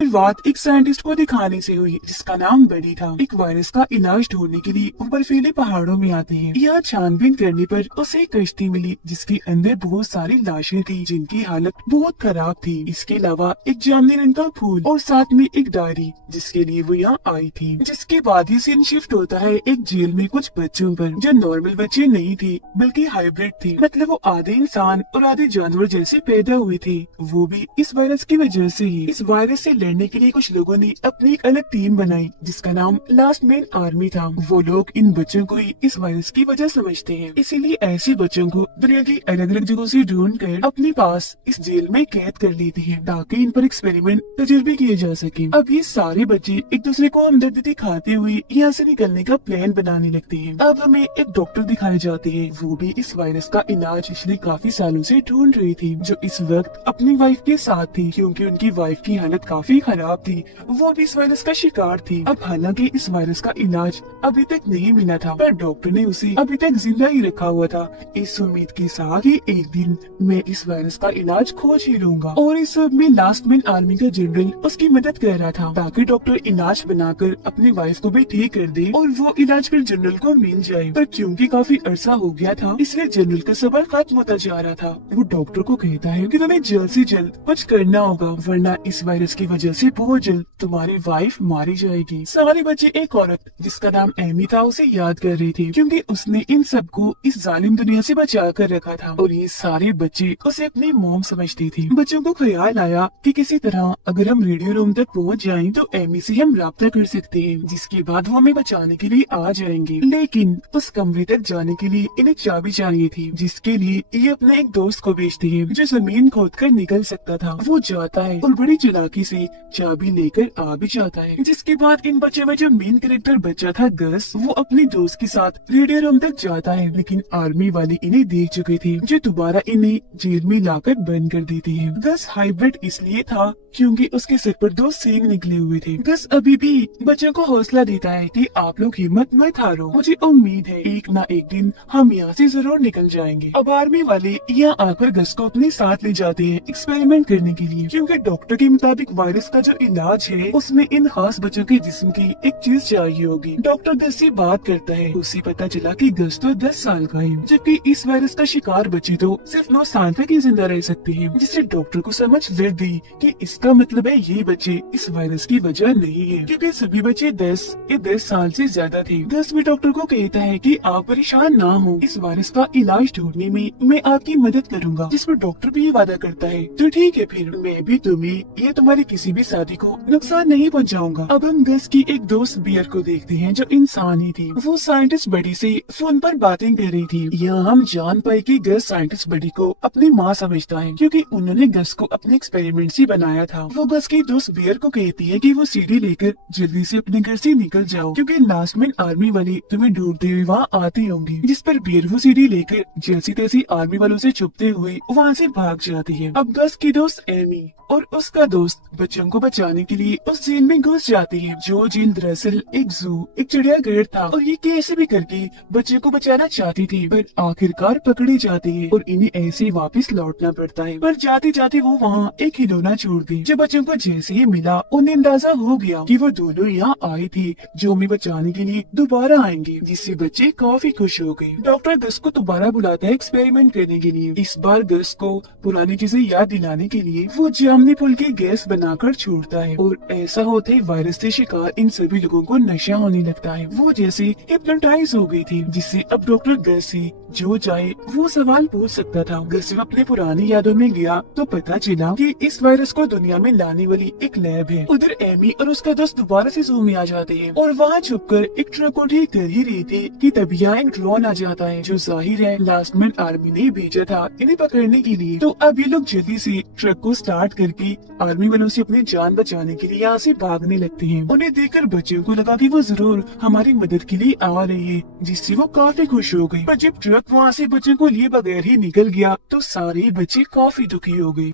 शुरुआत एक साइंटिस्ट को दिखाने से हुई जिसका नाम बडी था। एक वायरस का इलाज ढूंढने के लिए वो बर्फीले पहाड़ों में आते हैं। यहाँ छानबीन करने पर उसे एक कश्ती मिली जिसके अंदर बहुत सारी लाशें थी जिनकी हालत बहुत खराब थी। इसके अलावा एक जामुनी रंग का फूल और साथ में एक डायरी जिसके लिए वो यहाँ आई थी। जिसके बाद ये सीन शिफ्ट होता है एक जेल में कुछ बच्चों पर जो नॉर्मल बच्चे नहीं थे बल्कि हाइब्रिड थे। मतलब वो आधे इंसान और आधे जानवर जैसे पैदा हुए थे, वो भी इस वायरस की वजह से ही। इस वायरस से लड़ने के लिए कुछ लोगों ने अपनी एक अलग टीम बनाई जिसका नाम लास्ट मैन आर्मी था। वो लोग इन बच्चों को ही इस वायरस की वजह समझते हैं, इसीलिए ऐसे बच्चों को दुनिया की अलग अलग जगहों से ढूंढ कर अपने पास इस जेल में कैद कर लेते हैं ताकि इन पर एक्सपेरिमेंट तजुर्बे किए जा सके। अब ये सारे बच्चे एक दूसरे को हमदर्दी दिखाते हुए यहाँ से निकलने का प्लान बनाने लगते हैं। अब हमें एक डॉक्टर दिखाए जाते हैं, वो भी इस वायरस का इलाज पिछले काफी सालों से ढूंढ रही थी, जो इस वक्त अपनी वाइफ के साथ थी क्योंकि उनकी वाइफ की हालत काफी खराब थी। वो भी इस वायरस का शिकार थी। अब हालांकि इस वायरस का इलाज अभी तक नहीं मिला था, पर डॉक्टर ने उसे अभी तक जिंदा ही रखा हुआ था इस उम्मीद के साथ कि एक दिन मैं इस वायरस का इलाज खोज ही लूंगा। और इस सब में लास्ट मैन आर्मी का जनरल उसकी मदद कर रहा था ताकि डॉक्टर इलाज बनाकर अपनी वाइफ को भी ठीक कर दे और वो इलाज फिर जनरल को मिल जाए। पर क्योंकि काफी अरसा हो गया था इसलिए जनरल का सबर खत्म होता जा रहा था। वो डॉक्टर को कहता है कि तुम्हें जल्द से जल्द कुछ करना होगा वरना इस वायरस की वजह से बहुत जल्द तुम्हारी वाइफ मारी जाएगी। सारे बच्चे एक औरत जिसका नाम एमी था उसे याद कर रही थी क्योंकि उसने इन सबको इस जालिम दुनिया से बचा कर रखा था और ये सारे बच्चे उसे अपनी मॉम समझती थी। बच्चों को ख्याल आया कि किसी तरह अगर हम रेडियो रूम तक पहुंच जाएं तो एमी से हम राब्ता कर सकते हैं, जिसके बाद वो हमें बचाने के लिए आ जाएंगे। लेकिन उस कमरे तक जाने के लिए इन्हें चाबी चाहिए थी, जिसके लिए ये अपने एक दोस्त को भेजते हैं जो जमीन खोद कर निकल सकता था। वो जाता है और बड़ी चालाकी से चाबी लेकर आ भी जाता है। जिसके बाद इन बच्चों में जो मेन कैरेक्टर बच्चा था गस, वो अपने दोस्त के साथ रेडियो रूम तक जाता है, लेकिन आर्मी वाले इन्हें देख चुके थे जो दोबारा इन्हें जेल में लाकर बंद कर देते हैं। गस हाइब्रिड इसलिए था क्योंकि उसके सिर पर 2 सींग निकले हुए थे। गस अभी भी बच्चों को हौसला देता है कि आप लोग हिम्मत मत हारो, मुझे उम्मीद है एक ना एक दिन हम यहाँ से जरूर निकल जाएंगे। अब आर्मी वाले यहाँ आकर गस को अपने साथ ले जाते हैं एक्सपेरिमेंट करने के लिए, क्योंकि डॉक्टर के मुताबिक वायरस का जो इलाज है उसमें इन खास बच्चों के जिस्म की एक चीज चाहिए होगी। डॉक्टर गस से बात करता है, उसे पता चला कि गस तो 10 साल का है, जबकि इस वायरस का शिकार बच्चे तो सिर्फ 9 साल तक ही जिंदा रह सकते हैं, जिससे डॉक्टर को समझ लग गई कि इसका मतलब है ये बच्चे इस वायरस की वजह नहीं है, क्योंकि सभी बच्चे 10 साल से ज्यादा थे। गस भी डॉक्टर को कहता है कि आप परेशान ना हो, इस वायरस का इलाज ढूंढने में मैं आपकी मदद करूंगा, जिस पर डॉक्टर भी ये वादा करता है तो ठीक है फिर मैं भी तुम्हें ये तुम्हारी किसी भी शादी को नुकसान नहीं पहुंचाऊंगा। अब हम गस की एक दोस्त बियर को देखते हैं जो इंसान ही थी। वो साइंटिस्ट बडी से फोन पर बातें कर रही थी। यहाँ हम जान पाए कि गस साइंटिस्ट बडी को अपनी माँ समझता है क्योंकि उन्होंने गस को अपने एक्सपेरिमेंट से बनाया था। वो गस की दोस्त बियर को कहती है कि वो सीढ़ी लेकर जल्दी से अपने घर से निकल जाओ क्योंकि लास्ट में आर्मी वाले तुम्हें ढूंढते हुए वहाँ आते होंगे। जिस पर बियर वो सीढ़ी लेकर जैसी तैसी आर्मी वालों से छुपते हुए वहाँ से भाग जाती है। अब गस की दोस्त एमी और उसका दोस्त बच्चों को बचाने के लिए उस जेल में घुस जाती है, जो जेल दरअसल एक जू, एक चिड़ियाघर था और ये कैसे भी करके बच्चे को बचाना चाहती थी, पर आखिरकार पकड़े जाते हैं और इन्हें ऐसे ही वापस लौटना पड़ता है। पर जाते जाते वो वहाँ एक खिलौना छोड़ गई, जो बच्चों को जैसे ही मिला उन्हें अंदाजा हो गया कि वो दोनों यहाँ आए थे जो हमें बचाने के लिए दोबारा आएंगे, जिससे बच्चे काफी खुश हो गए। डॉक्टर गस को दोबारा बुलाता है एक्सपेरिमेंट करने के लिए। इस बार गस को पुरानी चीजें याद दिलाने के लिए वो जामनी फूल की गैस बनाकर छोड़ता है और ऐसा होते ही वायरस से शिकार इन सभी लोगों को नशा होने लगता है। वो जैसे हिप्नोटाइज हो गई थी, जिससे अब डॉक्टर गस से जो चाहे वो सवाल पूछ सकता था। गस अपने पुरानी यादों में गया तो पता चला कि इस वायरस को दुनिया में लाने वाली एक लैब है। उधर एमी और उसका दोस्त दोबारा से जू में आ जाते हैं और वहाँ छुपकर एक ट्रक को ठीक कर ही रहे थे कि तभी यहाँ एक ड्रोन आ जाता है, जो जाहिर है लास्ट में आर्मी ने भेजा था इन्हें पकड़ने के लिए। तो अब ये लोग जल्दी से ट्रक को स्टार्ट करके आर्मी वालों से अपनी जान बचाने के लिए यहाँ से भागने लगते हैं। उन्हें देखकर बच्चों को लगा कि वो जरूर हमारी मदद के लिए आ रही है, जिससे वो काफी खुश हो गई। पर जब ट्रक वहाँ से बच्चों को लिए बगैर ही निकल गया तो सारे बच्चे काफी दुखी हो गए।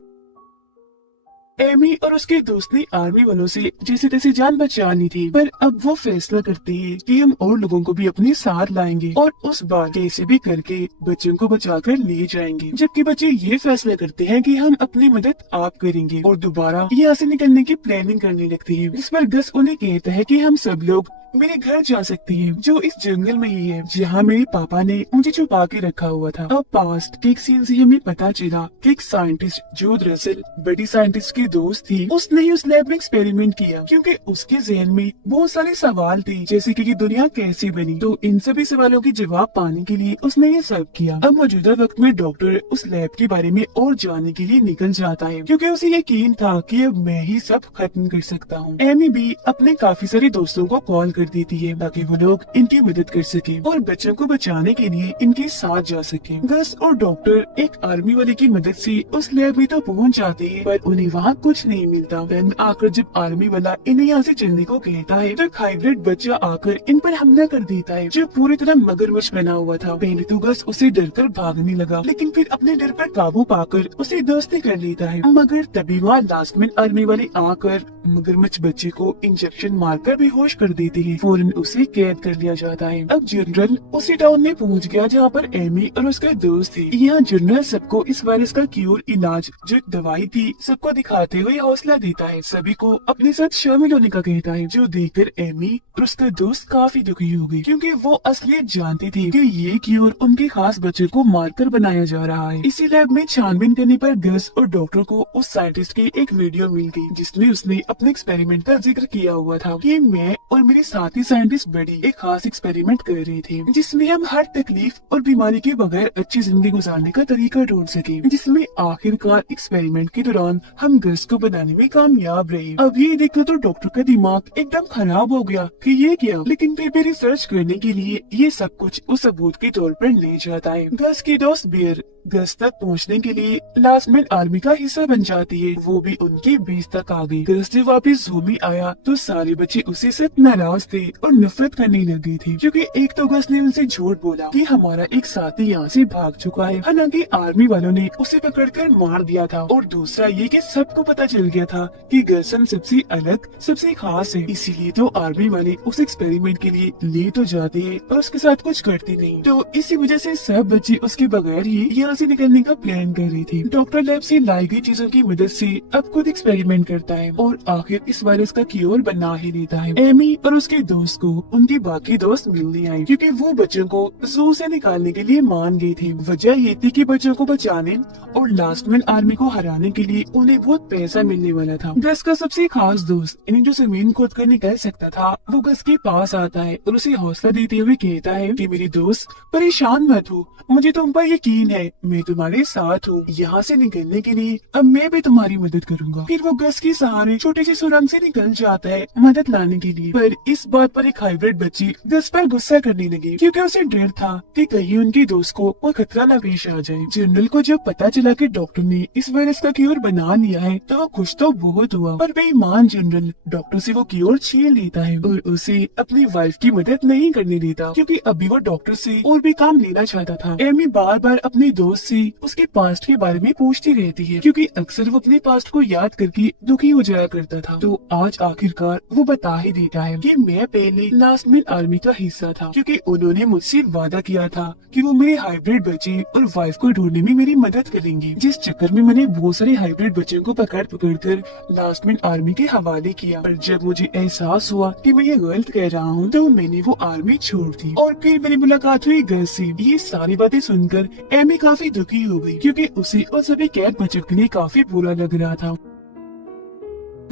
एमी और उसके दोस्त ने आर्मी वालों से जैसे तैसे जान बचा ली थी, पर अब वो फैसला करते हैं कि हम और लोगों को भी अपने साथ लाएंगे और उस बार कैसे भी करके बच्चों को बचाकर ले जाएंगे। जबकि बच्चे ये फैसला करते हैं कि हम अपनी मदद आप करेंगे और दोबारा यहाँ से निकलने की प्लानिंग करने लगते हैं। इस पर गस उन्हें कहता है कि हम सब लोग मेरे घर जा सकते हैं, जो इस जंगल में ही है जहाँ मेरे पापा ने मुझे छुपा के रखा हुआ था। अब पास्ट के एक सीन से हमें पता चला कि एक साइंटिस्ट जो दरअसल बड़ी साइंटिस्ट की दोस्त थी, उसने ही उस लैब में एक्सपेरिमेंट किया क्योंकि उसके जहन में बहुत सारे सवाल थे, जैसे कि ये दुनिया कैसे बनी। तो इन सभी सवालों के जवाब पाने के लिए उसने ये सब किया। अब मौजूदा वक्त में डॉक्टर उस लैब के बारे में और जानने के लिए निकल जाता है क्योंकि उसे यकीन था कि अब मैं ही सब खत्म कर सकता हूँ। एमी भी अपने काफी सारे दोस्तों को कॉल देती है ताकि वो लोग इनकी मदद कर सके और बच्चों को बचाने के लिए इनके साथ जा सके। गस और डॉक्टर एक आर्मी वाले की मदद से उस लैब में तो पहुंच जाते हैं, पर उन्हें वहाँ कुछ नहीं मिलता। देन आकर जब आर्मी वाला इन्हें यहाँ से चलने को कहता है तो एक हाइब्रिड बच्चा आकर इन पर हमला कर देता है, जो पूरी तरह मगरमच्छ बना हुआ था। पहले तो गस उसे डरकर भागने लगा, लेकिन फिर अपने डर पर काबू पाकर उसे दोस्ती कर लेता है। मगर तभी वहाँ लास्ट में आर्मी वाले आकर मगरमच्छ बच्चे को इंजेक्शन मारकर बेहोश कर देते हैं। फौरन उसे कैद कर लिया जाता है। अब जनरल उसी टाउन में पहुंच गया जहाँ पर एमी और उसके दोस्त थे। यहाँ जनरल सबको इस वायरस का क्यूर इलाज जो एक दवाई थी सबको दिखाते हुए हौसला देता है, सभी को अपने साथ शामिल होने का कहता है, जो देखकर एमी और उसका दोस्त काफी दुखी हो गई क्योंकि वो असलियत जानती थी कि ये क्यूर उनके खास बच्चे को मारकर बनाया जा रहा है। इसी लैब में छानबीन करने पर गस और डॉक्टर को उस साइंटिस्ट की एक वीडियो मिल गई जिसमें उसने अपने एक्सपेरिमेंट का जिक्र किया हुआ था कि मैं और मेरे साथी साइंटिस्ट बड़ी एक खास एक्सपेरिमेंट कर रहे थे जिसमें हम हर तकलीफ और बीमारी के बगैर अच्छी जिंदगी गुजारने का तरीका ढूंढ सके, जिसमें आखिरकार एक्सपेरिमेंट के दौरान हम गस को बनाने में कामयाब रहे। अब ये देखकर तो डॉक्टर का दिमाग एकदम खराब हो गया कि ये क्या, लेकिन फिर भी रिसर्च करने के लिए ये सब कुछ उस सबूत के तौर पर ले जाता है। गस की दोस्त बियर गस तक पहुंचने के लिए लास्ट में आर्मी का हिस्सा बन जाती है, वो भी उनके बेस तक आ गई। गस जब वापिस जू में आया तो सारे बच्चे उसे सख्त नाराज थे और नफरत करने लगे थे क्योंकि एक तो गस ने उनसे झूठ बोला कि हमारा एक साथी यहाँ से भाग चुका है, हालांकि आर्मी वालों ने उसे पकड़कर मार दिया था, और दूसरा ये कि सबको पता चल गया था कि गस हम सबसे अलग सबसे खास है, इसीलिए तो आर्मी वाले उस एक्सपेरिमेंट के लिए ले तो जाते हैं और उसके साथ कुछ करते नहीं। तो इसी वजह से सब बच्चे उसके बगैर ही यहाँ से निकलने का प्लान कर रही थी। डॉक्टर लैब से लाई गई चीजों की मदद से अब खुद एक्सपेरिमेंट करता है और आखिर इस वायरस का क्योर बना ही लेता है। एमी और उसके दोस्त को उनकी बाकी दोस्त मिलने आए क्योंकि वो बच्चों को जू से निकालने के लिए मान गई थी। वजह ये थी कि बच्चों को बचाने और लास्ट में आर्मी को हराने के लिए उन्हें बहुत पैसा मिलने वाला था। गस का सबसे खास दोस्त इन्हें जो जमीन खोद कर निकल सकता था वो गस के पास आता है और उसे हौसला देते हुए कहता है कि मेरी दोस्त परेशान मत हो, मुझे तुम पर यकीन है, मैं तुम्हारे साथ हूँ, यहाँ से निकलने के लिए अब मैं भी तुम्हारी मदद करूँगा। फिर वो गस के सहारे छोटे से सुरंग से निकल जाता है मदद लाने के लिए, पर इस बात पर एक हाइब्रिड बच्ची गस पर गुस्सा करने लगी क्योंकि उसे डर था कि कहीं उनके दोस्त को कोई खतरा न पेश आ जाए। जनरल को जब पता चला कि डॉक्टर ने इस वायरस का क्योर बना लिया है तो वो खुश तो बहुत हुआ, पर बेईमान जनरल डॉक्टर से वो क्योर छीन लेता है और उसे अपनी वाइफ की मदद नहीं करने देता क्योंकि अभी वो डॉक्टर से और भी काम लेना चाहता था। एमी बार बार अपने दोस्त से उसके पास्ट के बारे में पूछती रहती है क्योंकि अक्सर वो अपने पास्ट को याद करके दुखी हो जाया करता था। तो आज आखिरकार वो बता ही देता है कि मैं पहले लास्ट में आर्मी का हिस्सा था क्योंकि उन्होंने मुझसे वादा किया था कि वो मेरे हाइब्रिड बच्चे और वाइफ को ढूंढने में मेरी मदद करेंगे, जिस चक्कर में मैंने बहुत सारे हाइब्रिड बच्चों को पकड़ कर लास्ट में आर्मी के हवाले किया। पर जब मुझे एहसास हुआ कि मैं ये गलत कह रहा हूँ तो मैंने वो आर्मी छोड़ दी और फिर मेरी मुलाकात हुई गस से। ये सारी बातें सुनकर एमी काफी दुखी हो गई क्योंकि उसे और सभी कैद बच्चों के लिए काफी बुरा लग रहा था।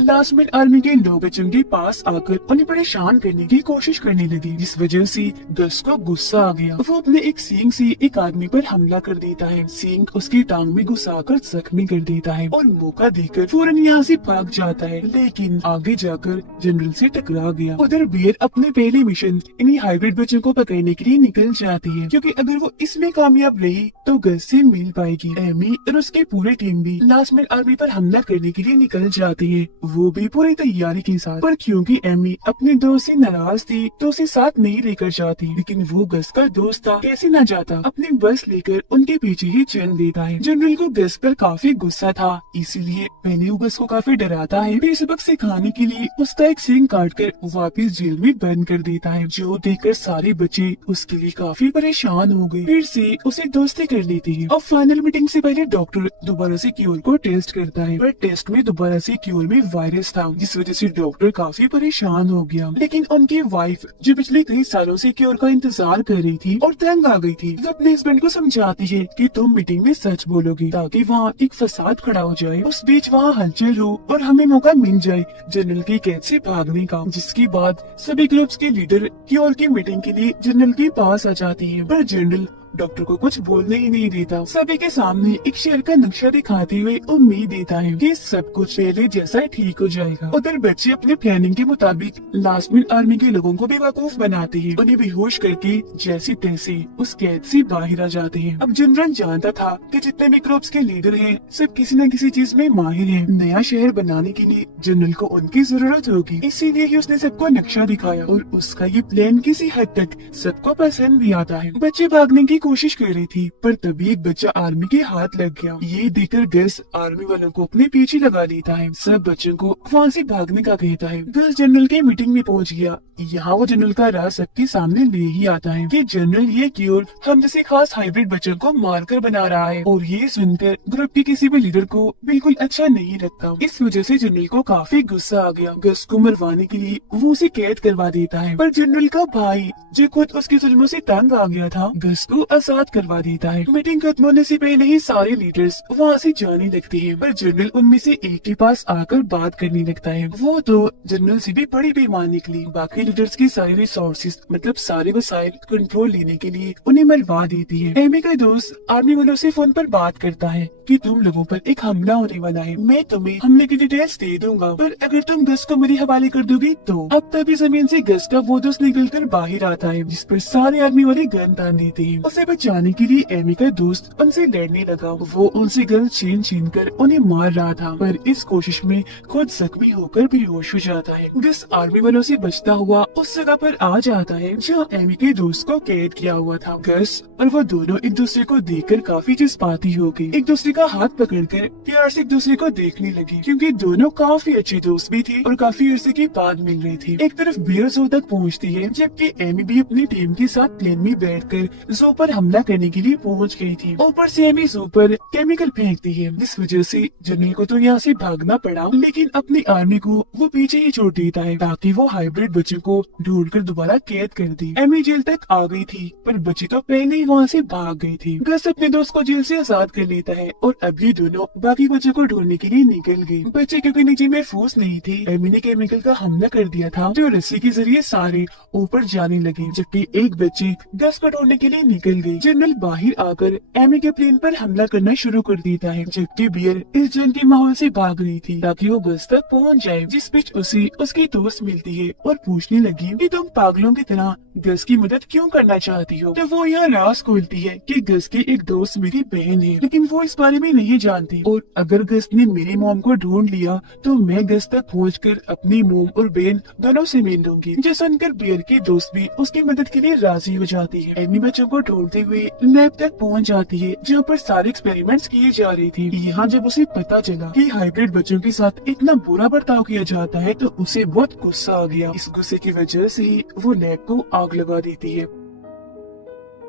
लास्ट में आर्मी के लोग बच्चों के पास आकर उन्हें परेशान करने की कोशिश करने लगी, जिस वजह से गस को गुस्सा आ गया। वो अपने एक सींग से एक आदमी पर हमला कर देता है, सींग उसकी टांग में घुसाकर जख्मी कर देता है और मौका देकर फौरन यहाँ से भाग जाता है, लेकिन आगे जाकर जनरल से टकरा गया। उधर बियर अपने पहले मिशन इन्हीं हाइब्रिड बच्चों को पकड़ने के लिए निकल जाती है क्योंकि अगर वो इसमें कामयाब रही तो गस से मिल पाएगी। एमी और उसकी पूरी टीम भी लास्ट में आर्मी पर हमला करने के लिए निकल जाती है। वो भी पूरी तैयारी के साथ। पर क्योंकि एमी अपने दोस्त से नाराज थी तो उसे साथ नहीं लेकर जाती, लेकिन वो गस का दोस्त था, कैसे न जाता। अपनी बस लेकर उनके पीछे ही चल देता है। जनरल को गस पर काफी गुस्सा था, इसीलिए पहले वो गस को काफी डराता है। फिर सबक सिखाने के लिए उसका एक सींग काट कर वापिस जेल में बंद कर देता है, जो देखकर सारे बच्चे उसके लिए काफी परेशान हो गए। फिर से उसे दोस्ती कर लेती है। अब फाइनल मीटिंग से पहले डॉक्टर दोबारा से क्योर को टेस्ट करता है, पर टेस्ट में दोबारा से क्योर में वायरस था, जिस वजह से डॉक्टर काफी परेशान हो गया। लेकिन उनकी वाइफ जो पिछले कई सालों से क्योर का इंतजार कर रही थी और तंग आ गई थी, तो अपने हस्बैंड को समझाती है कि तुम मीटिंग में सच बोलोगी ताकि वहाँ एक फसाद खड़ा हो जाए। उस बीच वहाँ हलचल हो और हमें मौका मिल जाए जनरल की कैद से भागने का, जिसके बाद सभी ग्रुप्स के लीडर क्योर की मीटिंग के लिए जनरल के पास आ जाती है। पर जनरल डॉक्टर को कुछ बोलने ही नहीं देता। सभी के सामने एक शहर का नक्शा दिखाते हुए उम्मीद देता है कि सब कुछ पहले जैसा ठीक हो जाएगा। उधर बच्चे अपने प्लानिंग के मुताबिक लास्ट मिनट आर्मी के लोगों को बेवकूफ बनाते हैं, उन्हें बेहोश करके जैसे तैसे उस कैद से बाहर आ जाते हैं। अब जनरल जानता था कि जितने भी ग्रुप्स के लीडर हैं सब किसी न किसी चीज में माहिर हैं। नया शहर बनाने के लिए जनरल को उनकी जरूरत होगी, इसीलिए ही उसने सबको नक्शा दिखाया और उसका ये प्लान किसी हद तक सबको पसंद भी आता है। बच्चे भागने की कोशिश कर रही थी, पर तभी एक बच्चा आर्मी के हाथ लग गया। ये देखकर गस आर्मी वालों को अपने पीछे लगा लेता है, सब बच्चों को वहाँ से भागने का कहता है। गस जनरल के मीटिंग में पहुँच गया। यहाँ वो जनरल का राज सबके सामने ले ही आता है कि जनरल ये क्योर हम जैसे खास हाइब्रिड बच्चों को मारकर बना रहा है, और ये सुनकर ग्रुप के किसी भी लीडर को बिल्कुल अच्छा नहीं लगता। इस वजह से जनरल को काफी गुस्सा आ गया। गस को मरवाने के लिए वो उसे कैद करवा देता है, पर जनरल का भाई जो खुद उसके जुल्मों से तंग आ गया था गस को आजाद करवा देता है। मीटिंग खत्म होने से पहले ही सारे लीडर्स वहाँ से जाने लगते हैं, पर जनरल उनमें से एक के पास आकर बात करने लगता है। वो तो जनरल से भी बड़ी बेईमान निकली। बाकी लीडर्स की सारी रिसोर्सेज मतलब सारे वसाइल कंट्रोल लेने के लिए उन्हें मरवा देती है। एमी का दोस्त आर्मी वालों से फोन पर बात करता है कि तुम लोगों पर एक हमला होने वाला है, मैं तुम्हें हमले की डिटेल्स दे दूंगा, पर अगर तुम गस को मेरे हवाले कर दोगी तो। अब तभी जमीन से गस का वो दोस्त निकल कर बाहर आता है, जिस पर सारे आर्मी वाले गन तान देते हैं। उसे बचाने के लिए एमी का दोस्त उनसे लड़ने लगा। वो उनसे गन छीन कर उन्हें मार रहा था, पर इस कोशिश में खुद जख्मी होकर बेहोश हो जाता है। गस आर्मी वालों से बचता हुआ उस जगह पर आ जाता है जहाँ एमी के दोस्त को कैद किया हुआ था। गस और वो दोनों एक दूसरे को देखकर काफी जज्बाती हो गए, एक दूसरे का हाथ पकड़कर प्यार से एक दूसरे को देखने लगे, क्योंकि दोनों काफी अच्छे दोस्त भी थे और काफी अरसे के बाद मिल रहे थे। एक तरफ बेर ज़ो तक पहुँचती है, जबकि एमी भी अपनी टीम के साथ प्लेन में बैठकर ज़ो पर हमला करने के लिए पहुंच गई थी। ऊपर से एमी ज़ो पर केमिकल फेंकती है, जिस वजह से जनरल को तो यहाँ से भागना पड़ा, लेकिन अपनी आर्मी को वो पीछे ही छोड़ देता है ताकि वो हाइब्रिड बच्चों को ढूंढकर दोबारा कैद कर दे। एमी जेल तक आ गई थी, पर बच्चे तो पहले ही वहाँ से भाग गई थी। गस अपने दोस्त को जेल से आजाद कर लेता है और अब ये दोनों बाकी बच्चों को ढूंढने के लिए निकल गए। बच्चे क्योंकि नीचे महफूज नहीं थे, एमी ने केमिकल का हमला कर दिया था, जो रस्सी के जरिए सारे ऊपर जाने लगे, जबकि एक बच्चे गस को ढूंढने के लिए निकल गई। जनरल बाहर आकर एमी के प्लेन पर हमला करना शुरू कर देता है, जबकि बियर इस जंग के माहौल से भाग रही थी ताकि वो गस तक पहुंच जाए, जिस बीच उसे उसकी दोस्त मिलती है और पूछने लगी कि तुम पागलों की तरह गस की मदद क्यों करना चाहती हो। तो वो यह राज खोलती है कि गस की एक दोस्त मेरी बहन है, लेकिन वो इस बारे में नहीं जानती, और अगर गस ने मेरी मॉम को ढूंढ लिया तो मैं गस तक पहुंचकर अपनी मॉम और बहन दोनों से मिल दूंगी। जो सुनकर बियर की दोस्त भी उसकी मदद के लिए राजी हो जाती है। एमी बच्चों को ढूंढते हुए लैब तक पहुंच जाती है, जहाँ पर सारे एक्सपेरिमेंट्स किए जा रहे थे। यहाँ जब उसे पता चला कि हाइब्रिड बच्चों के साथ इतना बुरा बर्ताव किया जाता है तो उसे बहुत गुस्सा आ गया। इस गुस्से की वजह से ही वो लैब को आग लगा देती है।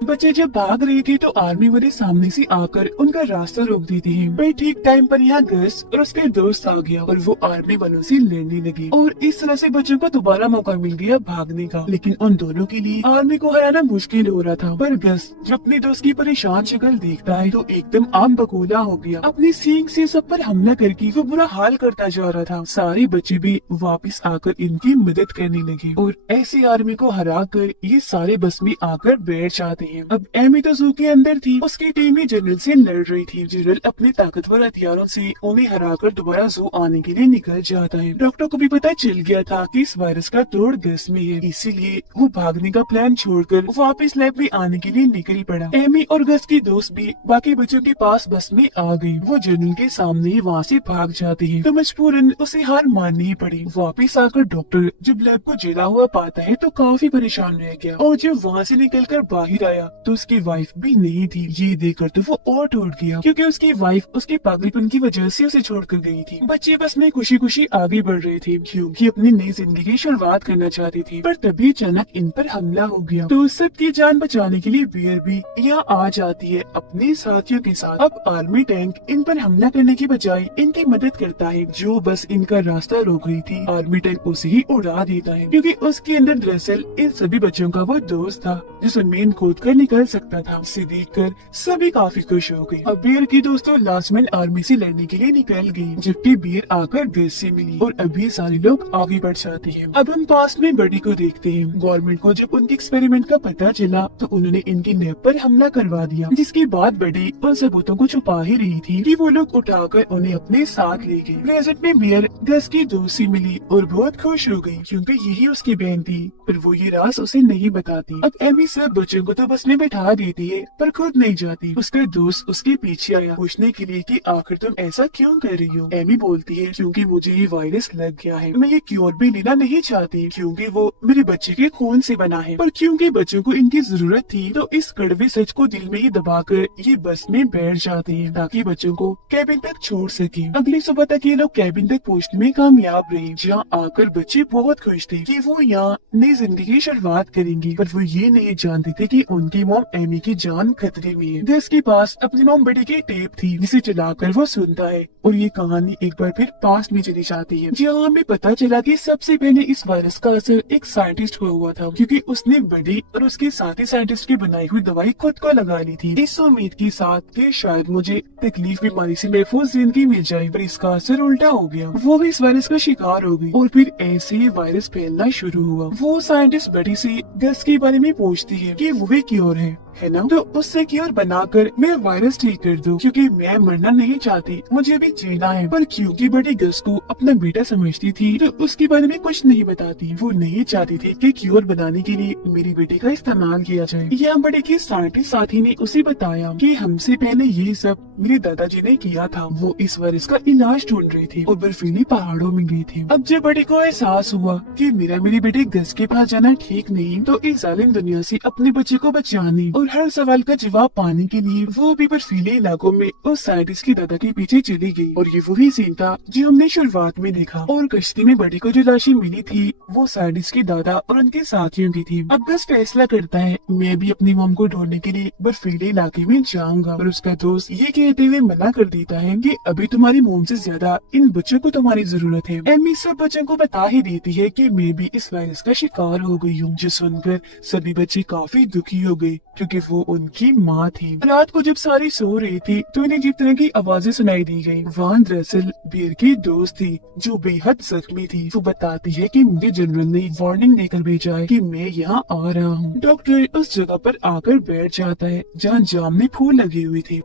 बच्चे जब भाग रहे थे तो आर्मी वाले सामने से आकर उनका रास्ता रोक देते हैं, पर ठीक टाइम पर यहाँ गस और उसके दोस्त आ गया और वो आर्मी वालों से लड़ने लगे, और इस तरह से बच्चों को दोबारा मौका मिल गया भागने का। लेकिन उन दोनों के लिए आर्मी को हराना मुश्किल हो रहा था, पर गस जब अपने दोस्त की परेशान शक्ल देखता है तो एकदम आम बकोला हो गया। अपनी सींग से सब पर हमला करके वो बुरा हाल करता जा रहा था। सारे बच्चे भी वापस आकर इनकी मदद करने लगे, और ऐसे आर्मी को हरा कर ये सारे बस में आकर बैठ जाते हैं। हैं। अब एमी तो जू के अंदर थी, उसकी टीम ही जनरल से लड़ रही थी। जनरल अपने ताकतवर हथियारों से उन्हें हराकर दोबारा जू आने के लिए निकल जाता है। डॉक्टर को भी पता चल गया था कि इस वायरस का तोड़ गस में है, इसीलिए वो भागने का प्लान छोड़कर वापस लैब में आने के लिए निकल पड़ा। एमी और गस की दोस्त भी बाकी बच्चों के पास बस में आ गई। वो जनरल के सामने ही वहाँ से भाग जाते हैं, तो मजबूरन उसे हार माननी ही पड़ी। वापिस आकर डॉक्टर जब लैब को जला हुआ पाता है तो काफी परेशान रह गया, और जब वहाँ से निकलकर बाहर आया तो उसकी वाइफ भी नहीं थी। ये देखकर तो वो और टूट गया, क्योंकि उसकी वाइफ उसके पागलपन की वजह से उसे छोड़कर गई थी। बच्चे बस में खुशी खुशी आगे बढ़ रहे थे, क्योंकि अपनी नई जिंदगी की शुरुआत करना चाहते थे। पर तभी अचानक इन पर हमला हो गया, तो सबकी जान बचाने के लिए बियर भी यहाँ आ जाती है अपने साथियों के साथ। अब आर्मी टैंक इन पर हमला करने की बजाय इनकी मदद करता है। जो बस इनका रास्ता रोक रही थी, आर्मी टैंक उसे ही उड़ा देता है, क्योंकि उसके अंदर दरअसल इन सभी बच्चों का वो दोस्त था जो जमीन खोद कर निकल सकता था। इसे देखकर सभी काफी खुश हो गए। अब बियर की दोस्तों लास्टमैन आर्मी से लड़ने के लिए निकल गई, जबकि बियर आकर गैस से मिली और अभी सारे लोग आगे बढ़ जाते हैं। अब हम पास में बडी को देखते हैं। गवर्नमेंट को जब उनके एक्सपेरिमेंट का पता चला तो उन्होंने इनकी लैब पर हमला करवा दिया, जिसके बाद बडी उन सबूतों को छुपा ही रही थी कि वो लोग उठाकर उन्हें अपने साथ ले गए। प्रेजेंट में बियर गस की दोस्त से मिली और बहुत खुश हो गई, क्योंकि यही उसकी बहन थी, पर वो ये राज उसे नहीं बताती। अब एमी सब बच्चों को तो बस में बैठा देती है, पर खुद नहीं जाती। उसका दोस्त उसके पीछे आया पूछने के लिए कि आखिर तुम ऐसा क्यों कर रही हो। एमी बोलती है क्योंकि मुझे ये वायरस लग गया है, मैं ये क्योर भी लेना नहीं चाहती, क्योंकि वो मेरे बच्चे के खून से बना है। पर क्योंकि बच्चों को इनकी जरूरत थी, तो इस कड़वे सच को दिल में ही दबाकर ये बस में बैठ जाते हैं, ताकि बच्चों को कैबिन तक छोड़ सके। अगली सुबह तक ये लोग कैबिन तक पहुँचने में कामयाब रहे, जहाँ आकर बच्चे बहुत खुश थे कि वो यहाँ नई जिंदगी की शुरुआत करेंगे। पर वो ये नहीं जानते थे कि उनकी मॉम एमी की जान खतरे में है। गस के पास अपनी मॉम बडी की टेप थी, जिसे चलाकर वो सुनता है, और ये कहानी एक बार फिर पास्ट में चली जाती है, जहाँ हमें पता चला कि सबसे पहले इस वायरस का असर एक साइंटिस्ट को हुआ था, क्योंकि उसने बडी और उसके साथी साइंटिस्ट की बनाई हुई दवाई खुद को लगा ली थी, इस उम्मीद के साथ कि शायद मुझे तकलीफ बीमारी से महफूज जिंदगी मिल जाए। पर इसका असर उल्टा हो गया, वो भी इस वायरस का शिकार हो गई, और फिर ऐसे ये वायरस फैलना शुरू हुआ। वो साइंटिस्ट बडी से गस के बारे में पूछती है कि वो भी क्योर है ना, तो उससे क्योर बनाकर मैं वायरस ठीक कर दूं, क्योंकि मैं मरना नहीं चाहती, मुझे भी जीना है। पर क्योंकि बड़ी गस को अपना बेटा समझती थी, तो उसके बारे में कुछ नहीं बताती। वो नहीं चाहती थी कि क्योर बनाने के लिए मेरी बेटी का इस्तेमाल किया जाए। यहाँ बड़े के साइंटिस्ट साथी ने उसे बताया कि हमसे पहले ये सब मेरे दादाजी ने किया था। वो इस वायरस का इलाज ढूंढ रहे थे और बर्फीली पहाड़ों में गए थे। अब जब बड़े को एहसास हुआ कि मेरी बेटी गस के पास जाना ठीक नहीं, तो इस जालिम दुनिया से अपने बच्चे को बचाने और हर सवाल का जवाब पाने के लिए वो भी बर्फीले इलाकों में उस साइंटिस्ट की दादा के पीछे चली गई। और ये वही सीन था जो हमने शुरुआत में देखा। और कश्ती में बड़ी को जो लाशें मिली थी, वो साइंटिस्ट की दादा और उनके साथियों की थी। अब गस फैसला करता है मैं भी अपनी मॉम को ढूंढने के लिए बर्फीले इलाके में जाऊंगा, पर उसका दोस्त ये कहते हुए मना कर देता है कि अभी तुम्हारी मॉम से ज्यादा इन बच्चों को तुम्हारी जरूरत है। एमी सब बच्चों को बता ही देती है कि मैं भी इस वायरस का शिकार हो गई हूँ, जो सुनकर सभी बच्चे काफी दुखी हो गए, क्योंकि वो उनकी माँ थी। रात को जब सारी सो रही थी तो इन्हें अजीब तरह की आवाजें सुनाई दी गई। वहाँ दरअसल बियर की दोस्त थी जो बेहद जख्मी थी। वो बताती है कि मुझे जनरल ने वार्निंग देकर भेजा है कि मैं यहाँ आ रहा हूँ। डॉक्टर उस जगह पर आकर बैठ जाता है जहाँ जाम में फूल लगे हुए थे।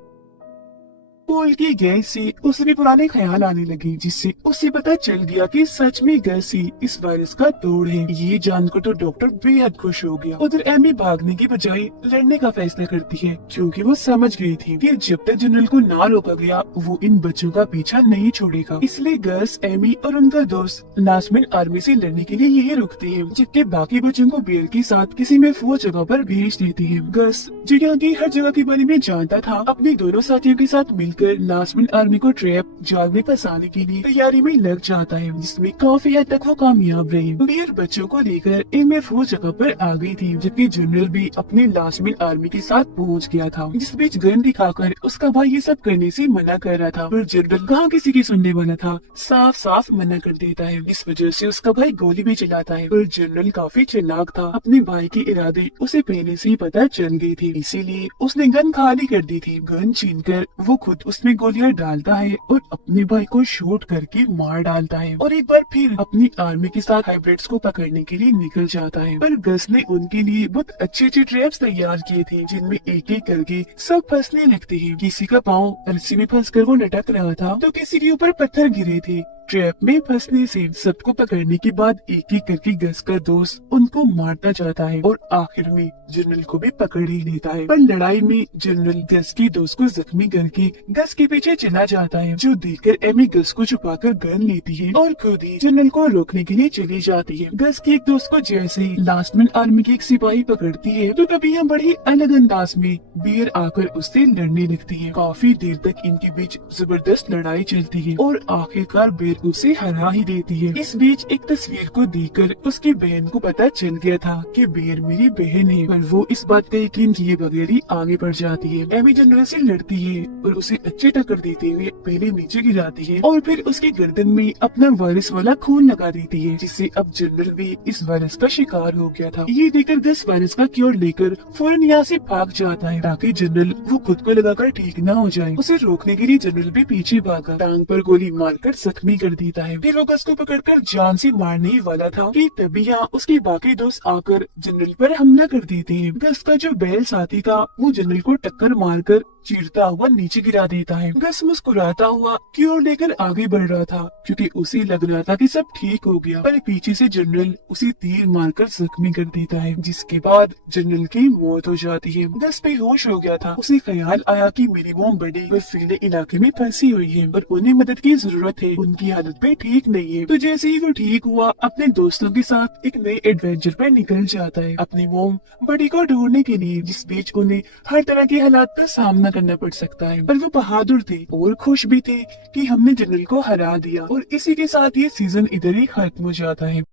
फूल की गैस से उसे भी पुराने ख्याल आने लगे, जिससे उसे पता चल गया कि सच में गैस ही इस वायरस का तोड़ है। ये जानकर तो डॉक्टर बेहद खुश हो गया। उधर एमी भागने की बजाय लड़ने का फैसला करती है, क्योंकि वो समझ गई थी कि जब तक जनरल को ना रोका गया वो इन बच्चों का पीछा नहीं छोड़ेगा। इसलिए गस, एमी और उनका दोस्त लास्टमैन आर्मी से लड़ने के लिए यही रुकते हैं, जबकि बाकी बच्चों को बियर के साथ किसी महफूज जगह पर भेज देती है। गस, जो यहाँ की हर जगह के बारे में जानता था, अपने दोनों साथियों के साथ मिलकर लास्टमैन आर्मी को ट्रैप जाल में फंसाने के लिए तैयारी में लग जाता है, जिसमें काफी हद तक वो कामयाब रहे। बियर बच्चों को लेकर एक महफूज जगह पर आ गई थी, जबकि जनरल भी अपने लास्टमैन आर्मी के साथ पहुंच गया था। जिस बीच गन दिखाकर उसका भाई ये सब करने से मना कर रहा था, पर जनरल कहाँ किसी की सुनने वाला था, साफ साफ मना कर देता है। इस वजह से उसका भाई गोली भी चलाता है, पर जनरल काफी चालाक था, अपने भाई के इरादे उसे पहले से ही पता चल गई थी, इसीलिए उसने गन खाली कर दी थी। गन छीनकर वो खुद उसमें गोलियां डालता है और अपने भाई को शूट करके मार डालता है और एक बार फिर अपनी आर्मी के साथ हाइब्रिड्स को पकड़ने के लिए निकल जाता है। पर गस ने उनके लिए बहुत अच्छे अच्छे ट्रैप्स तैयार किए थे जिनमें एक एक करके सब फंसने लगते हैं। किसी का पाँव रस्सी में फंसकर वो लटक रहा था तो किसी के ऊपर पत्थर गिरे थे। ट्रैप में फंसने से सबको पकड़ने के बाद एक एक करके गस का दोस्त उनको मारता जाता है और आखिर में जनरल को भी पकड़ ही लेता है। पर लड़ाई में जनरल गस के दोस्त को जख्मी करके गस के पीछे चला जाता है, जो देखकर एमी गस को छुपाकर गन लेती है और खुद ही जनरल को रोकने के लिए चली जाती है। गस के एक दोस्त को जैसे ही लास्ट मैन आर्मी की एक सिपाही पकड़ती है तो तभी यहाँ बड़ी अलग अंदाज में बियर आकर उससे लड़ने लगती है। काफी देर तक इनके बीच जबरदस्त लड़ाई चलती है और आखिरकार बियर उसे हरा ही देती है। इस बीच एक तस्वीर को देखकर उसकी बहन को पता चल गया था कि बियर मेरी बहन है, पर वो इस बात का यकीन किए बगैर ही आगे बढ़ जाती है। एमी जनरल से लड़ती है और उसे अच्छे टक्कर देते हुए पहले नीचे गिराती है और फिर उसकी गर्दन में अपना वायरस वाला खून लगा देती है, जिससे अब जनरल भी इस वायरस का शिकार हो गया था। ये देखकर गस वायरस का क्योर लेकर फौरन यहाँ से भाग जाता है ताकि जनरल वो खुद को लगाकर ठीक न हो जाए। उसे रोकने के लिए जनरल भी पीछे भागा, टांग पर गोली मारकर जख्मी कर देता है। फिर वो गस को पकड़कर जान से मारने ही वाला था कि तभी यहाँ उसके बाकी दोस्त आकर जनरल पर हमला कर देते हैं। गस का जो बैल साथी था वो जनरल को टक्कर मारकर चीरता हुआ नीचे गिरा देता है। गस मुस्कुराता हुआ क्योर लेकर आगे बढ़ रहा था क्योंकि उसे लग रहा था कि सब ठीक हो गया, पर पीछे से जनरल उसे तीर मारकर जख्मी कर देता है, जिसके बाद जनरल की मौत हो जाती है। गस बेहोश हो गया था। उसे ख्याल आया कि मेरी मोम बड़ी बर्फीले इलाके में फंसी हुई है और उन्हें मदद की जरूरत है, उनकी हालत भी ठीक नहीं है। तो जैसे ही वो ठीक हुआ अपने दोस्तों के साथ एक नए एडवेंचर पे निकल जाता है अपनी मोम बड़ी को ढूंढने के लिए, जिस बीच उन्हें हर तरह के हालात का सामना करना पड़ सकता है। पर वो बहादुर थे और खुश भी थे कि हमने जनरल को हरा दिया। और इसी के साथ ये सीजन इधर ही खत्म हो जाता है।